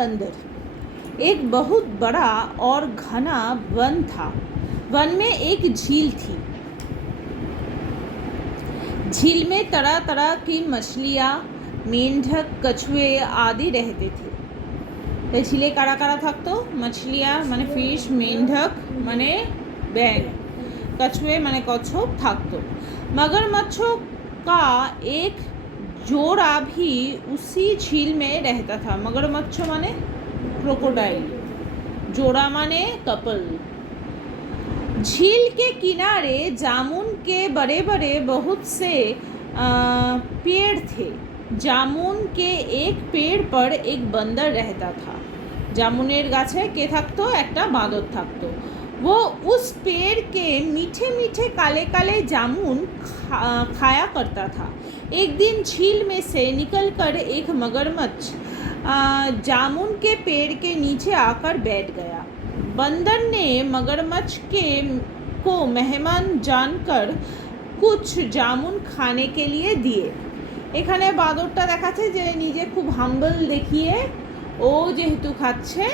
बंदर। एक बहुत बड़ा और घना वन था। वन में एक झील थी। झील में तरह तरह की मछलियाँ, मेंढक, कछुए आदि रहते थे। तो झीले कारा कारा থাকতো, मछलियाँ माने फिश, मेंढक माने बैग, कछुए माने कच्छप থাকতো। मगरमच्छों का एक जोड़ा भी उसी झील में रहता था। मगरमच्छ माने क्रोकोडाइल, जोड़ा माने कपल। झील के किनारे जामुन के बड़े बड़े बहुत से पेड़ थे। जामुन के एक पेड़ पर एक बंदर रहता था। जामुनेर गाছে কে থাকতো? একটা বাঁদর থাকতো। वो उस पेड़ के मीठे मीठे काले काले जामुन खाया करता था। एक दिन झील में से निकलकर एक मगरमच्छ जामुन के पेड़ के नीचे आकर बैठ गया। बंदर ने मगरमच्छ को मेहमान जानकर कुछ जामुन खाने के लिए दिए। এখানে বাঁদরটা দেখাচ্ছে যে নিজে খুব হাম্বল দেখিয়ে ও যেহেতু খাচ্ছে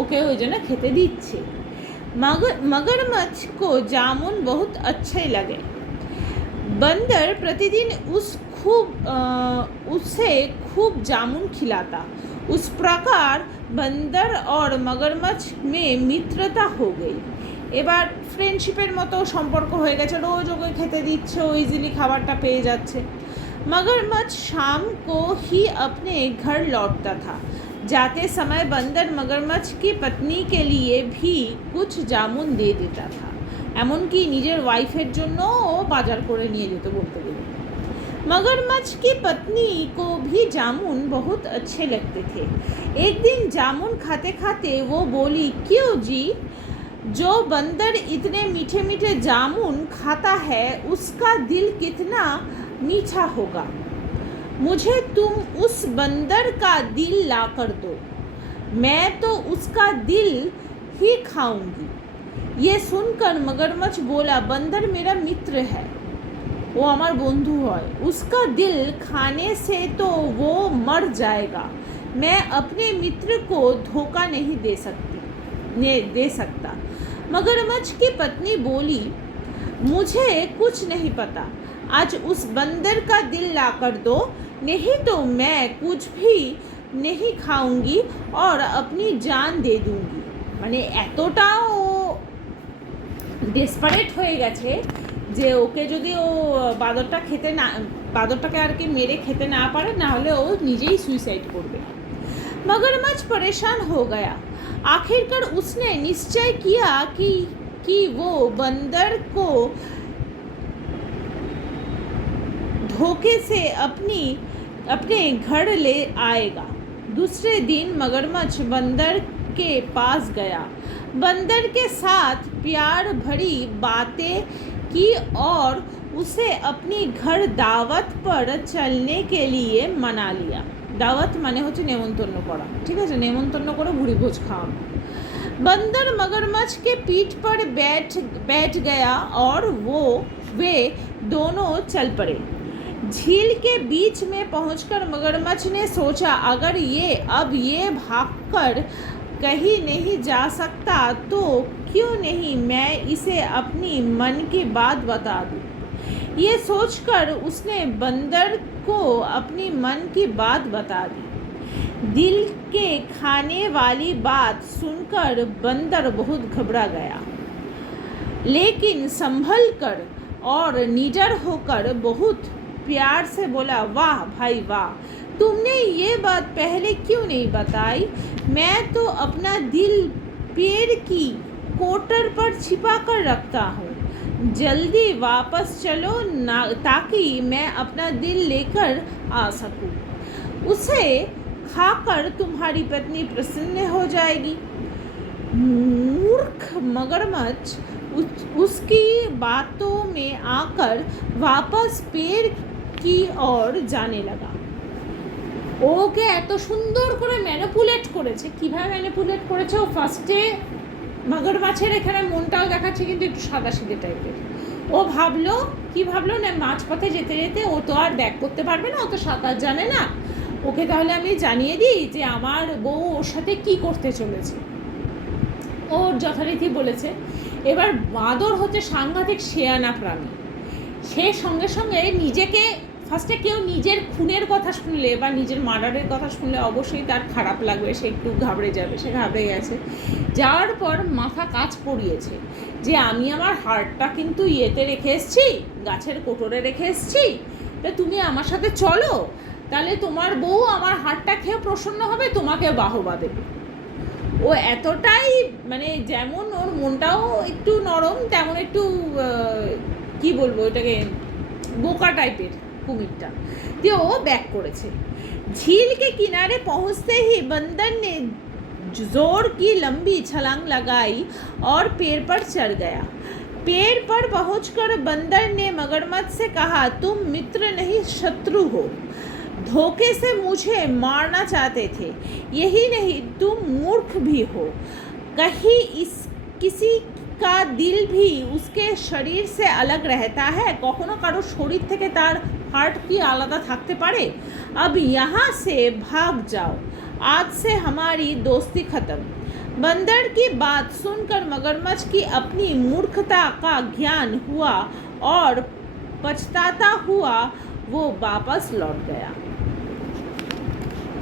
ওকে ওই জন্য খেতে দিচ্ছে। मगरमच्छ को जामुन बहुत अच्छे लगे। बंदर प्रतिदिन उसे खूब जामुन खिलाता। उस प्रकार बंदर और मगरमच्छ में मित्रता हो गई। এবার ফ্রেন্ডশিপের মতো সম্পর্ক হয়ে গেছে। রোজ ওকে খেতে দিচ্ছে, ও ইজিলি খাবারটা পেয়ে যাচ্ছে। मगरमच्छ शाम को ही अपने घर लौटता था। जाते समय बंदर मगरमच्छ की पत्नी के लिए भी कुछ जामुन दे देता था। এমনকি নিজের ওয়াইফের জন্য ও বাজার করে নিয়ে যেত বলতে গেলে। मगरमच्छ की पत्नी को भी जामुन बहुत अच्छे लगते थे। एक दिन जामुन खाते खाते वो बोली, क्यों जी, जो बंदर इतने मीठे मीठे जामुन खाता है उसका दिल कितना मीठा होगा। मुझे तुम उस बंदर का दिल ला कर दो, मैं तो उसका दिल ही खाऊंगी। ये सुनकर मगरमच्छ बोला, बंदर मेरा मित्र है, वो हमार बंधु है, उसका दिल खाने से तो वो मर जाएगा। मैं अपने मित्र को धोखा नहीं दे सकता। मगरमच्छ की पत्नी बोली, मुझे कुछ नहीं पता, आज उस बंदर का दिल ला कर दो, नहीं तो मैं कुछ भी नहीं खाऊंगी और अपनी जान दे दूंगी। মানে এতটাও ডেসপারেট হয়ে গেছে যে ওকে যদি ও বাঁদরটাকে আর কি মেরে খেতে না পারে, না হলে ও নিজেই সুইসাইড করবে। मगरमच्छ परेशान हो गया। आखिरकार उसने निश्चय किया कि वो बंदर को धोखे से अपने घर ले आएगा। दूसरे दिन मगरमच्छ बंदर के पास गया, बंदर के साथ प्यार भरी बातें की और उसे अपनी घर दावत पर चलने के लिए मना लिया। दावत माने होच्छे नेमंतन्न करा, ठीक है, नेमंतन्न करे भुरी भोज खाओ। बंदर मगरमच्छ के पीठ पर बैठ गया और वे दोनों चल पड़े। झील के बीच में पहुंचकर मगरमच्छ ने सोचा, अगर अब ये भागकर कहीं नहीं जा सकता तो क्यों नहीं मैं इसे अपनी मन की बात बता दूं। ये सोचकर उसने बंदर को अपनी मन की बात बता दी। दिल के खाने वाली बात सुनकर बंदर बहुत घबरा गया, लेकिन संभल कर और निडर होकर बहुत प्यार से बोला, वाह भाई वाह, तुमने ये बात पहले क्यों नहीं बताई। मैं तो अपना दिल पेड़ की कोटर पर छिपा कर रखता हूँ, जल्दी वापस चलो ना, ताकि मैं अपना दिल लेकर आ सकूँ। उसे खाकर तुम्हारी पत्नी प्रसन्न हो जाएगी। मूर्ख मगरमच्छ उसकी बातों में आकर वापस पेड़ की ओर जाने लगा। ওকে এত সুন্দর করে ম্যানিপুলেট করেছে। কীভাবে ম্যানিপুলেট করেছে? ও ফার্স্টে মগরমাছের এখানে মনটাও দেখাচ্ছে কিন্তু একটু সাদাসিধে টাইপের। ও ভাবলো না মাঝপথে যেতে যেতে ও তো আর ব্যাক করতে পারবে না, ও তো সাঁতার জানে না, ও ওকে তাহলে আমি জানিয়ে দিই যে আমার বউ ওর সাথে কি করতে চলেছে। ওর যথারীতি বলেছে। এবার বাঁদর হচ্ছে সাংঘাতিক শেয়ানা প্রাণী। সে সঙ্গে সঙ্গে নিজেকে ফার্স্টে কেউ নিজের খুনের কথা শুনলে বা নিজের মার্ডারের কথা শুনলে অবশ্যই তার খারাপ লাগবে, সে একটু ঘাবড়ে যাবে, সে ঘাবড়ে গেছে। যাওয়ার পর মাথা কাজ পড়িয়েছে যে আমি আমার হাড়টা কিন্তু ইয়েতে রেখে এসেছি, গাছের কোটরে রেখে এসেছি, তা তুমি আমার সাথে চলো, তাহলে তোমার বউ আমার হাড়টা খেয়ে প্রসন্ন হবে, তোমাকে বাহবা দেবে। ও এতটাই মানে যেমন ওর মনটাও একটু নরম, তেমন একটু কি বলবো এটাকে, বোকা টাইপের কুমিরটা দিয়ে ও ব্যাক করেছে। झील के किनारे पहुंचते ही बंदर ने जोर की लंबी छलांग लगाई और पेड़ पर चढ़ गया। पेड़ पर पहुंचकर बंदर ने मगरमच्छ से कहा, तुम मित्र नहीं शत्रु हो, धोखे से मुझे मारना चाहते थे, यही नहीं तुम मूर्ख भी हो, कहीं इस किसी का दिल भी उसके शरीर से अलग रहता है, कखनो कारो शरीर থেকে তার हार्ट की आलादा থাকতে পারে। अब यहाँ से भाग जाओ, आज से हमारी दोस्ती खत्म। बंदर की बात सुनकर मगरमच्छ की अपनी मूर्खता का ज्ञान हुआ और पछताता हुआ वो वापस लौट गया।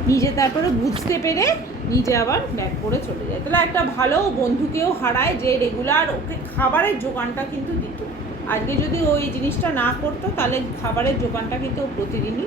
নিজে তারপরে বুঝতে পেরে নিজে আবার ব্যাক করে চলে যায়। তাহলে একটা ভালো বন্ধুকেও হারায় যে রেগুলার ওকে খাবারের জোগানটা কিন্তু দিত। আজকে যদি ওই জিনিসটা না করতো তাহলে খাবারের জোগানটা কিন্তু ও প্রতিদিনই